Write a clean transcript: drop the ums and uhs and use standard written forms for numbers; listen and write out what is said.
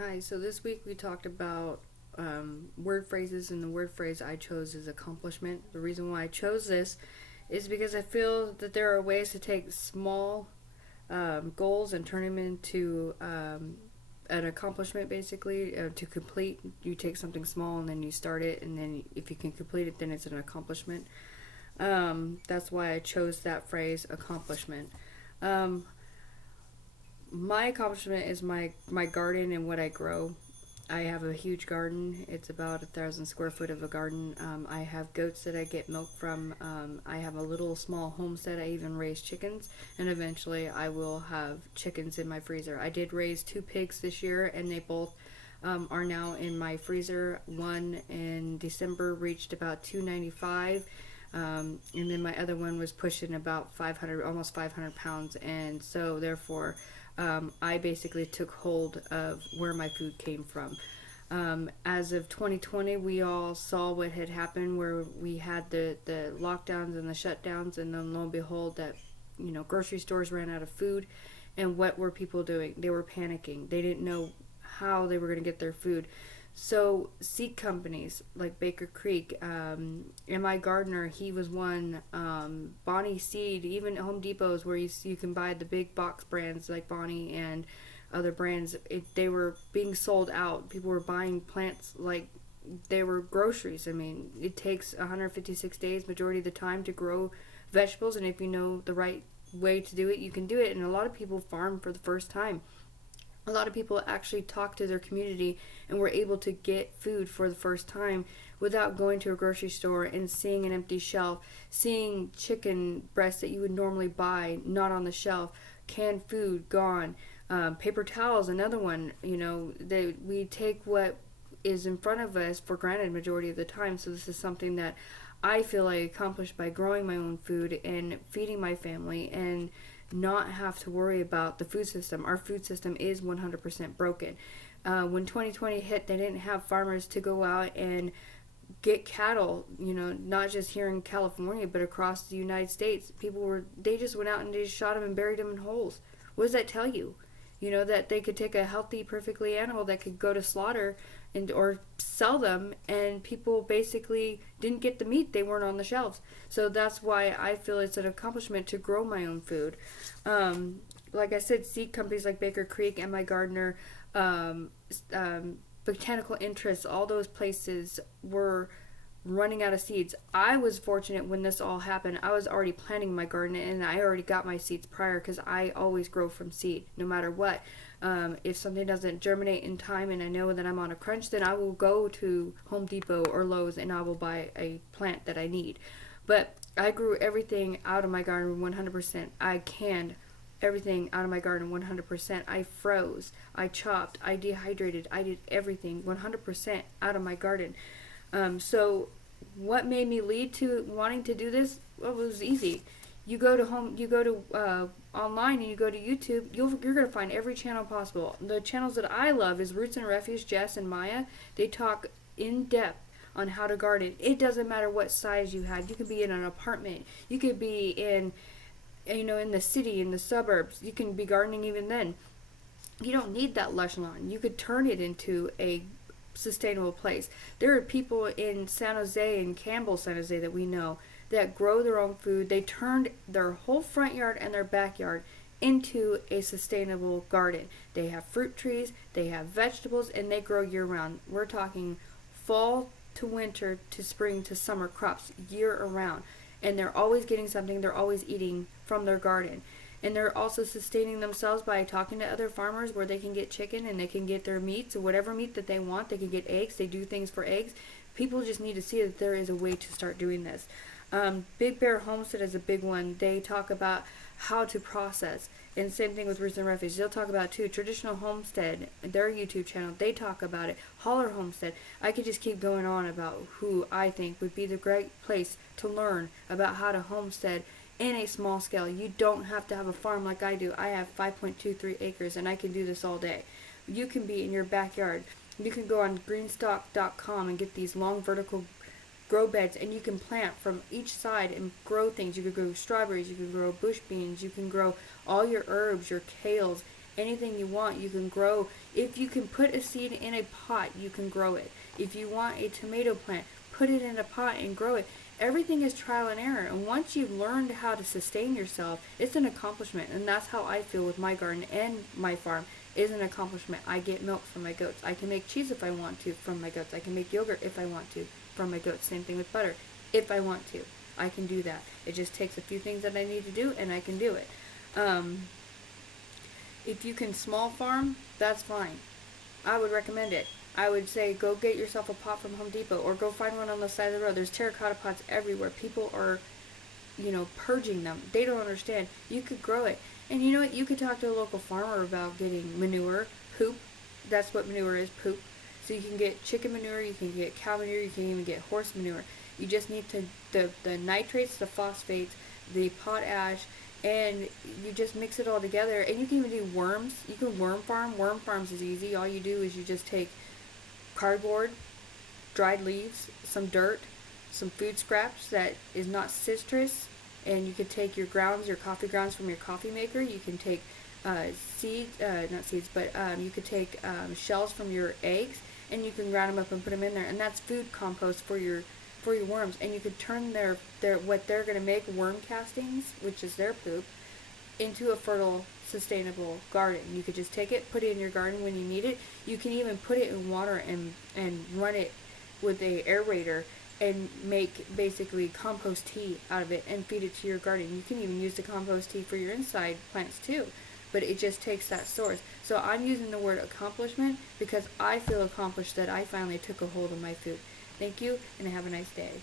Hi, so this week we talked about word phrases, and the word phrase I chose is accomplishment. The reason why I chose this is because I feel that there are ways to take small goals and turn them into an accomplishment, basically, to complete. You take something small and then you start it, and then if you can complete it, then it's an accomplishment. That's why I chose that phrase, accomplishment. Um, my accomplishment is my garden and what I grow. I have a huge garden. It's about 1,000 square foot of a garden. I have goats that I get milk from. I have a little small homestead. I even raise chickens, and eventually I will have chickens in my freezer. I did raise two pigs this year, and they both are now in my freezer. One in December reached about 295. And then my other one was pushing about 500, almost 500 pounds, and so therefore I basically took hold of where my food came from. As of 2020, we all saw what had happened where we had the lockdowns and the shutdowns, and then lo and behold, that grocery stores ran out of food. And what were people doing? They were panicking. They didn't know how they were going to get their food. So seed companies like Baker Creek, M.I. Gardner, he was one. Bonnie Seed, even Home Depots, where you can buy the big box brands like Bonnie and other brands. They were being sold out. People were buying plants like they were groceries. I mean, it takes 156 days, majority of the time, to grow vegetables, and if you know the right way to do it, you can do it. And a lot of people farm for the first time. A lot of people actually talk to their community and were able to get food for the first time without going to a grocery store and seeing an empty shelf, seeing chicken breasts that you would normally buy not on the shelf, canned food gone, paper towels, another one. We take what is in front of us for granted majority of the time. So this is something that I feel I accomplished by growing my own food and feeding my family, and not have to worry about the food system. Our food system is 100% broken. When 2020 hit, they didn't have farmers to go out and get cattle, not just here in California, but across the United States. They just went out and they just shot them and buried them in holes. What does that tell you? That they could take a healthy, perfectly animal that could go to slaughter and or sell them, and people basically didn't get the meat. They weren't on the shelves. So that's why I feel it's an accomplishment to grow my own food. Like I said, seed companies like Baker Creek, M.I. Gardner, um, Botanical Interests, all those places were running out of seeds. I was fortunate when this all happened. I was already planting my garden, and I already got my seeds prior, because I always grow from seed no matter what. If something doesn't germinate in time and I know that I'm on a crunch, then I will go to Home Depot or Lowe's and I will buy a plant that I need. But I grew everything out of my garden 100%. I canned everything out of my garden 100%. I froze, I chopped, I dehydrated, I did everything 100% out of my garden. So what made me lead to wanting to do this? Well, it was easy. You go to online, and you go to YouTube. You're gonna find every channel possible. The channels that I love is Roots and Refuge, Jess and Maya. They talk in depth on how to garden. It doesn't matter what size you have. You could be in an apartment. You could be in the city, in the suburbs. You can be gardening even then. You don't need that lush lawn. You could turn it into a sustainable place. There are people in San Jose and Campbell, San Jose, that we know that grow their own food. They turned their whole front yard and their backyard into a sustainable garden. They have fruit trees, they have vegetables, and they grow year round. We're talking fall to winter to spring to summer crops year around. And they're always getting something, they're always eating from their garden. And they're also sustaining themselves by talking to other farmers where they can get chicken and they can get their meats, or whatever meat that they want. They can get eggs. They do things for eggs. People just need to see that there is a way to start doing this. Big Bear Homestead is a big one. They talk about how to process. And same thing with Roots and Refuge. They'll talk about too. Traditional Homestead, their YouTube channel, they talk about it. Holler Homestead. I could just keep going on about who I think would be the great place to learn about how to homestead in a small scale. You don't have to have a farm like I do. I have 5.23 acres and I can do this all day. You can be in your backyard. You can go on greenstock.com and get these long vertical grow beds, and you can plant from each side and grow things. You could grow strawberries, you can grow bush beans, you can grow all your herbs, your kales, anything you want, you can grow. If you can put a seed in a pot, you can grow it. If you want a tomato plant, put it in a pot and grow it. Everything is trial and error, and once you've learned how to sustain yourself, it's an accomplishment. And that's how I feel with my garden and my farm, is an accomplishment. I get milk from my goats. I can make cheese if I want to from my goats. I can make yogurt if I want to from my goats. Same thing with butter. If I want to, I can do that. It just takes a few things that I need to do, and I can do it. If you can small farm, that's fine. I would recommend it. I would say go get yourself a pot from Home Depot, or go find one on the side of the road. There's terracotta pots everywhere. People are, purging them. They don't understand. You could grow it. And you know what? You could talk to a local farmer about getting manure, poop. That's what manure is, poop. So you can get chicken manure, you can get cow manure, you can even get horse manure. You just need the nitrates, the phosphates, the potash, and you just mix it all together. And you can even do worms. You can worm farm. Worm farms is easy. All you do is you just take cardboard, dried leaves, some dirt, some food scraps that is not citrus, and you could take your coffee grounds from your coffee maker. You can take you could take shells from your eggs, and you can ground them up and put them in there, and that's food compost for your worms. And you could turn their what they're going to make, worm castings, which is their poop, into a fertile, sustainable garden. You could just take it, put it in your garden when you need it. You can even put it in water and run it with a aerator and make basically compost tea out of it and feed it to your garden. You can even use the compost tea for your inside plants too, but it just takes that source. So I'm using the word accomplishment because I feel accomplished that I finally took a hold of my food. Thank you, and have a nice day.